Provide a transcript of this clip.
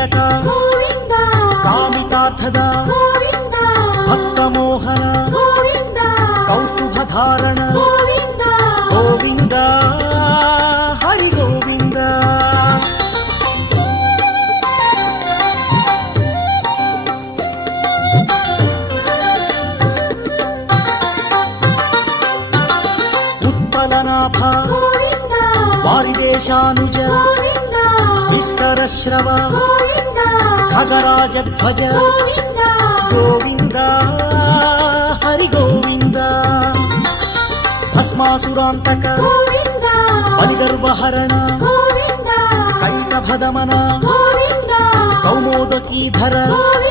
శ్రీకీలక Govinda కామితార్థద Govinda భక్తమోహన Govinda కౌస్తుభధారణ Govinda Govinda Hari Govinda ఉత్పలనాభ Govinda వారిదేశానుజ Govinda విస్తరశ్రవ Govinda ఖగరాజధ్వజ Govinda Govinda Hari Govinda భస్మాసురాంతక Govinda బలిగర్వహరణ Govinda కైటభదమన Govinda కౌమోదకీధర Govinda